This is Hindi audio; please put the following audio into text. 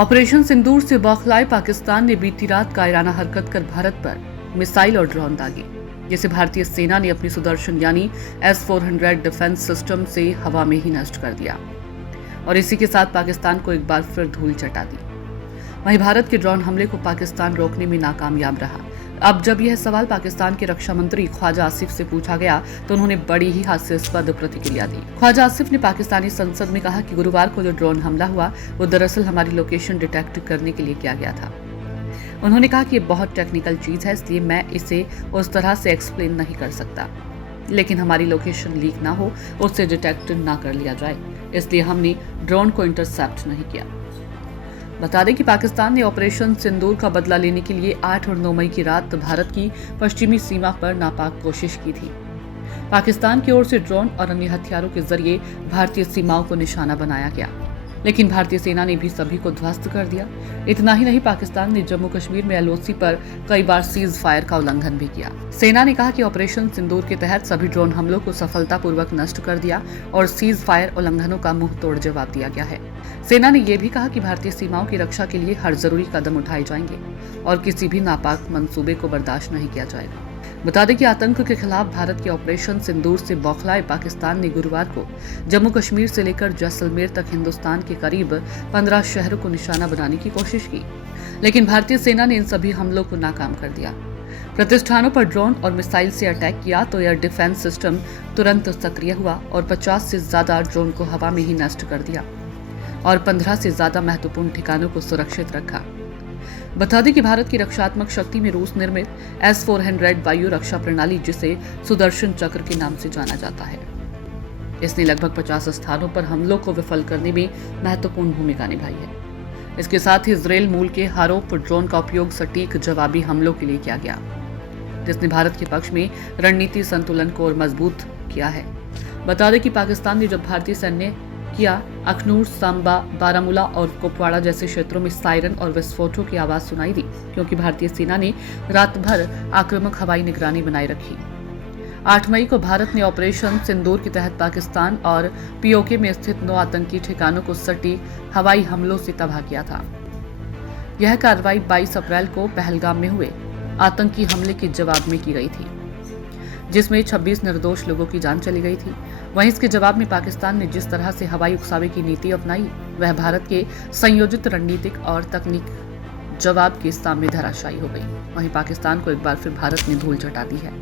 ऑपरेशन सिंदूर से बौखलाए पाकिस्तान ने बीती रात कायराना हरकत कर भारत पर मिसाइल और ड्रोन दागे, जिसे भारतीय सेना ने अपनी सुदर्शन यानी S-400 डिफेंस सिस्टम से हवा में ही नष्ट कर दिया और इसी के साथ पाकिस्तान को एक बार फिर धूल चटा दी। वहीं भारत के ड्रोन हमले को पाकिस्तान रोकने में नाकामयाब रहा। अब जब यह सवाल पाकिस्तान के रक्षा मंत्री ख्वाजा आसिफ से पूछा गया तो उन्होंने बड़ी ही हास्यास्पद प्रतिक्रिया दी। ख्वाजा आसिफ ने पाकिस्तानी संसद में कहा कि गुरुवार को जो ड्रोन हमला हुआ वो दरअसल हमारी लोकेशन डिटेक्ट करने के लिए किया गया था। उन्होंने कहा कि ये बहुत टेक्निकल चीज है, इसलिए मैं इसे उस तरह से एक्सप्लेन नहीं कर सकता, लेकिन हमारी लोकेशन लीक ना हो, उससे डिटेक्ट ना कर लिया जाए, इसलिए हमने ड्रोन को इंटरसेप्ट नहीं किया। बता दें कि पाकिस्तान ने ऑपरेशन सिंदूर का बदला लेने के लिए 8 और 9 मई की रात भारत की पश्चिमी सीमा पर नापाक कोशिश की थी। पाकिस्तान की ओर से ड्रोन और अन्य हथियारों के जरिए भारतीय सीमाओं को निशाना बनाया गया, लेकिन भारतीय सेना ने भी सभी को ध्वस्त कर दिया। इतना ही नहीं, पाकिस्तान ने जम्मू कश्मीर में LOC पर कई बार सीज फायर का उल्लंघन भी किया। सेना ने कहा कि ऑपरेशन सिंदूर के तहत सभी ड्रोन हमलों को सफलतापूर्वक नष्ट कर दिया और सीज फायर उल्लंघनों का मुंह तोड़ जवाब दिया गया है। सेना ने यह भी कहा कि भारतीय सीमाओं की रक्षा के लिए हर जरूरी कदम उठाए जाएंगे और किसी भी नापाक मंसूबे को बर्दाश्त नहीं किया जाएगा। बता दें कि आतंक के खिलाफ भारत के ऑपरेशन सिंदूर से बौखलाए पाकिस्तान ने गुरुवार को जम्मू कश्मीर से लेकर जैसलमेर तक हिंदुस्तान के करीब 15 शहरों को निशाना बनाने की कोशिश की, लेकिन भारतीय सेना ने इन सभी हमलों को नाकाम कर दिया। प्रतिष्ठानों पर ड्रोन और मिसाइल से अटैक किया तो एयर डिफेंस सिस्टम तुरंत सक्रिय हुआ और 50 से ज्यादा ड्रोन को हवा में ही नष्ट कर दिया और 15 से ज्यादा महत्वपूर्ण ठिकानों को सुरक्षित रखा। बता दें कि भारत की रक्षात्मक शक्ति में रूस निर्मित S-400 वायु रक्षा प्रणाली, जिसे सुदर्शन चक्र के नाम से जाना जाता है, इसने लगभग 50 स्थानों पर हमलों को विफल करने में महत्वपूर्ण भूमिका निभाई है। इसके साथ ही इजरायल मूल के हारोप ड्रोन का उपयोग सटीक जवाबी हमलों के लिए किया गया, जिसने भारत के पक्ष में रणनीति संतुलन को और मजबूत किया है। बता दें कि पाकिस्तान ने जब भारतीय सैन्य किया अखनूर, सांबा, बारामूला और कुपवाड़ा जैसे क्षेत्रों में सायरन और विस्फोटों की आवाज सुनाई दी, क्योंकि भारतीय सेना ने रात भर आक्रामक हवाई निगरानी बनाए रखी। 8 मई को भारत ने ऑपरेशन सिंदूर के तहत पाकिस्तान और POK में स्थित 9 आतंकी ठिकानों को सटीक हवाई हमलों से तबाह किया था। यह कार्रवाई 22 अप्रैल को पहलगाम में हुए आतंकी हमले के जवाब में की गई थी, जिसमें 26 निर्दोष लोगों की जान चली गई थी। वहीं इसके जवाब में पाकिस्तान ने जिस तरह से हवाई उकसावे की नीति अपनाई, वह भारत के संयोजित रणनीतिक और तकनीक जवाब के सामने धराशायी हो गई। वहीं पाकिस्तान को एक बार फिर भारत ने धूल चटा दी है।